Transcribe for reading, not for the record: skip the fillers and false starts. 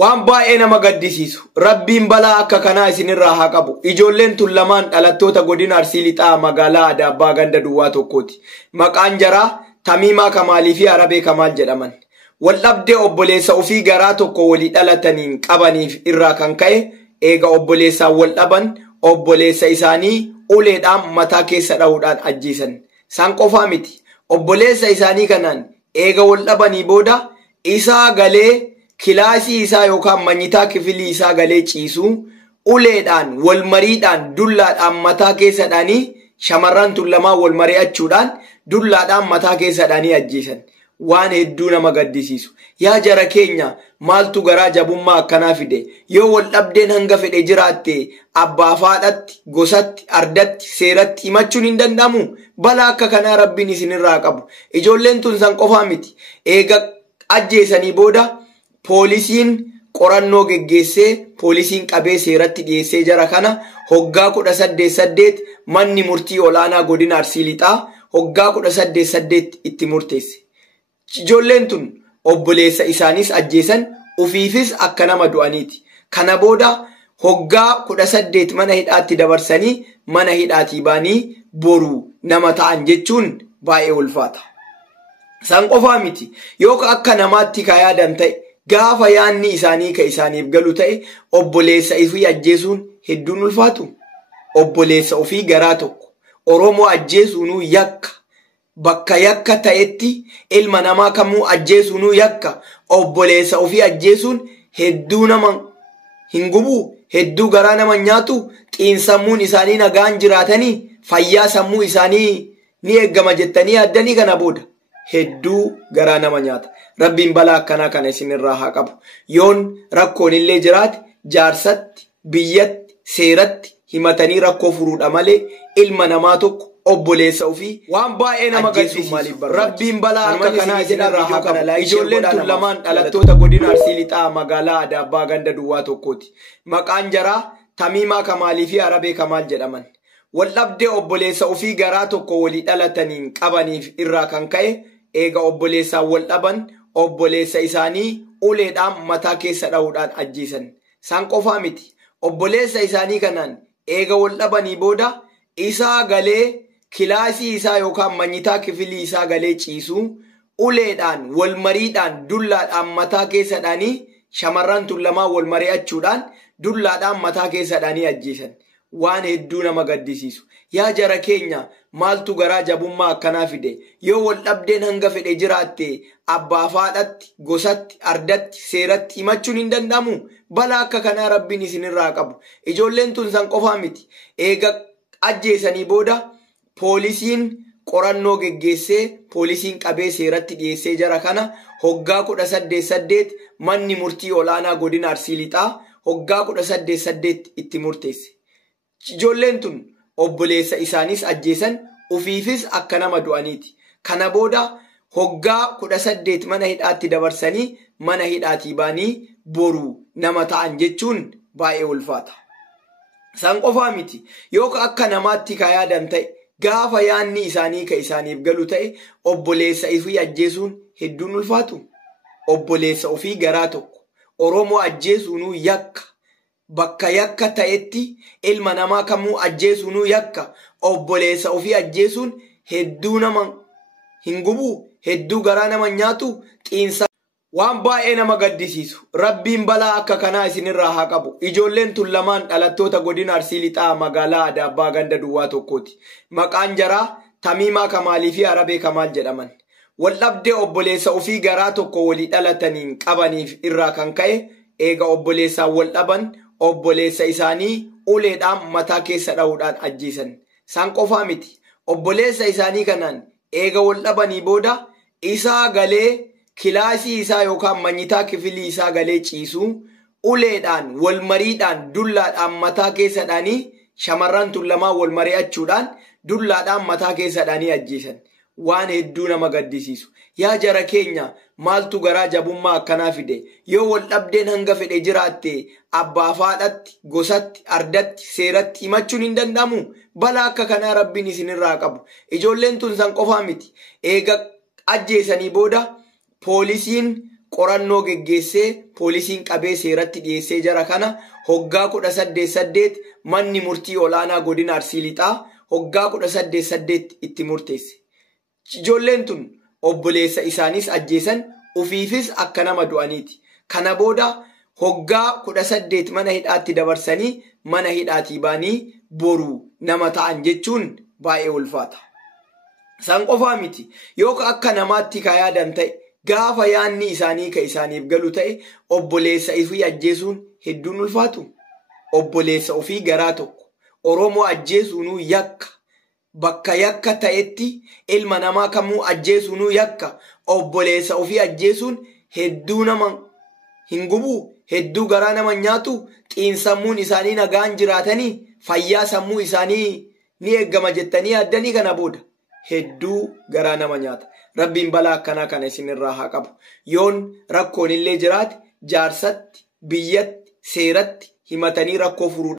Waan baay'ee nama gaddisiisu rabbiin balaa akka kanaa isinirraa haa qabu. Ijoolleen tun lamaan dhalattoota godina Arsii Lixaa magaalaa Adaabbaa ganda duwwaa tokkooti. Maqaan jaraa Tamiimaa Kamaalii fi Arabee Kamaal jedhaman. Waldhabdee obboleessa ofii garaa tokko walii dhalataniin qabaniif irraa kan ka'e eega obboleessaan wal dhaban obboleessa isaanii uleedhaan mataa keessa dha'uudhaan ajjeesan. San qofaa miti. Obboleessa isaanii kanaan eega wal dhabanii booda isaa galee kilaasii isaa yookaan manyitaa kifilii isaa galee ciisuu uleedhaan wal mariidhaan dullaadhaan mataa keessa dhaanii shamarran tun lamaan wal mari'achuudhaan dullaadhaan mataa keessa dhaanii ajjeesan. Waan hedduu nama gaddisiisu. Yaa jara keenya maaltu garaa jabummaa akkanaa fide? Yoo wal dhabdeen hanga fedhe jiraatte abbaa faadhatti, gosatti, ardatti, seeratti himachuun hin danda'amu? Balaa akka kanaa rabbiin isinirraa qabu. Ijoolleen tun san qofaa miti. Eega ajjeesanii booda poolisiin qorannoo geggeessee poolisiin qabee seeratti dhiyeessee jara kana hoggaa 18 manni murtii olaanaa godina Arsii Lixaa hoggaa 18 itti murteesse. Ijoolleen tun obboleessa isaanis ajjeesan ufiifis akka nama du'aniiti. Kana booda hoggaa 18 mana hidhaatti dabarsanii mana hidhaatii baanii boruu nama ta'an jechuun baay'ee ulfaata. San qofaa miti. Yoo akka namaatti ka yaadan ta'e gaafa yaanni isaanii ka isaaniif galu ta'e obboleessa ofii ajjeesuun hedduun ulfaatu. Obboleessa ofii garaa tokko Oromoo ajjeesuunuu yakka. Bakka yakka ta'etti ilma namaa kamuu ajjeesuunuu yakka. Obboleessa ofii ajjeesuun hedduu nama hin gubu, hedduu garaa nama nyaatu, xiinsammuun isaanii nagaan jiraatanii fayyaa sammuu isaanii ni eeggama jettanii yaaddanii kana booda hedduu garaa nama nyaata. Rabbiin balaa akkanaa kana isinirraa haa qabu. Yoon rakkoon illee jiraate jaarsatti, biyyatti, seeratti himatanii rakkoo furuudha malee ilma namaa tokko obboleessa ofii waan baay'ee nama gaddisiisu. Rabbiin balaa akka kanaa isinirraa haa qabu. Ijoolleen tun lamaan dhalattoota godina Arsii Lixaa magaalaa Adaabbaa ganda duwwaa tokkooti. Maqaan jaraa Tamiimaa Kamaalii fi Arabee Kamaal jedhaman. Waldhabdee obboleessa ofii garaa tokko walii dhalataniin qabaniif irraa kan ka'e eega obboleessaan wal dhaban obboleessa isaanii uleedhaan mataa keessa dha'uudhaan ajjeesan. San qofaa miti. Obboleessa isaanii kanaan eega wal dhabanii booda isaa galee kilaasii isaa yookaan manyitaa kifilii isaa galee ciisuu uleedhaan wal mariidhaan dullaadhaan mataa keessa dhaanii shamarran tun lamaan wal mari'achuudhaan dullaadhaan mataa keessa dhaanii ajjeesan. Waan hedduu nama gaddisiisu. Yaa jara keenya maaltu garaa jabummaa akkanaa fide? Yoo wal dhabdeen hanga fedhe jiraatte abbaa faadhatti, gosatti, ardatti, seeratti himachuun hin danda'amu? Balaa akka kanaa rabbiin isinirraa qabu. Ijoolleen tun san qofaa miti. Eega ajjeesanii booda poolisiin qorannoo geggeessee poolisiin qabee seeratti dhiyeessee jara kana hoggaa 18 manni murtii olaanaa godina Arsii Lixaa hoggaa 18 itti murteesse. Ijoolleen tun obboleessa isaanis ajjeesan ufiifis akka nama du'aniiti. Kana booda hoggaa 18 mana hidhaatti dabarsanii mana hidhaatii baanii boruu nama ta'an jechuun baay'ee ulfaata. San qofaa miti. Yoo akka namaatti ka yaadan ta'e gaafa yaanni isaanii ka isaaniif galu ta'e obboleessa ofii ajjeesuun hedduun ulfaatu. Obboleessa ofii garaa tokko Oromoo ajjeesuunuu yakka. Bakka yakka ta'etti ilma namaa kamuu ajjeesuunuu yakka. Obboleessa ofii ajjeesuun hedduu nama hin gubu, hedduu garaa nama nyaatu, xiinsa waan baay'ee nama gaddisiisu. Rabbiin balaa akka kanaa isinirraa haa qabu. Ijoolleen tun lamaan dhalattoota godina Arsii Lixaa magaalaa Adaabbaa ganda duwwaa tokkooti. Maqaan jaraa Tamiimaa Kamaalii fi Arabee Kamaal jedhaman. Waldhabdee obboleessa ofii garaa tokko walii dhalataniin qabaniif irraa kan ka'e eega obboleessaan wal dhaban obboleessa isaanii uleedhaan mataa keessa dha'uudhaan ajjeesan. San qofaa miti. Obboleessa isaanii kanaan eega wal dhabanii booda isaa galee kilaasii isaa yookaan manyitaa kifilii isaa galee ciisuu uleedhaan wal mariidhaan dullaadhaan mataa keessa dhaanii shamarran tun lamaan wal mari'achuudhaan dullaadhaan mataa keessa dhaanii ajjeesan. Waan hedduu nama gaddisiisu. Yaa jara keenya maaltu garaa jabummaa akkanaa fide? Yoo wal dhabdeen hanga fedhe jiraatte abbaa faadhatti, gosatti, ardatti, seeratti himachuun hin danda'amu? Balaa akka kanaa rabbiin isinirraa qabu. Ijoolleen tun san qofaa miti. Eega ajjeesanii booda poolisiin qorannoo geggeessee poolisiin qabee seeratti dhiyeessee jara kana hoggaa 18 manni murtii olaanaa godina Arsii Lixaa hoggaa 18 itti murteesse. Ijoolleen tun obboleessa isaaniis ajjeesan ufiifis akka nama du'aniiti. Kana booda hoggaa 18 mana hidhaatti dabarsanii mana hidhaatii baanii boruu nama ta'an jechuun baay'ee ulfaata. San qofaa miti yookaan akka namaatti ka yaadan ta'e gaafa yaanni isaanii ka isaaniif galu ta'e obboleessa ofii ajjeesuun hedduun ulfaatu. Obboleessa ofii garaa tokko Oromoo ajjeesuunuu yakka. Bakka yakka ta'etti ilma namaa kamuu ajjeesuunuu yakka. Obboleessa ofii ajjeesuun hedduu nama hin gubu, hedduu garaa nama nyaatu, xiinsammuun isaanii nagaan jiraatanii fayyaa sammuu isaanii ni eeggama jettanii yaaddanii kana booda hedduu garaa nama nyaata. Rabbiin balaa akkanaa kana isinirraa haa qabu. Yoon rakkoon illee jiraate jaarsatti, biyyatti, seeratti himatanii rakkoo furuu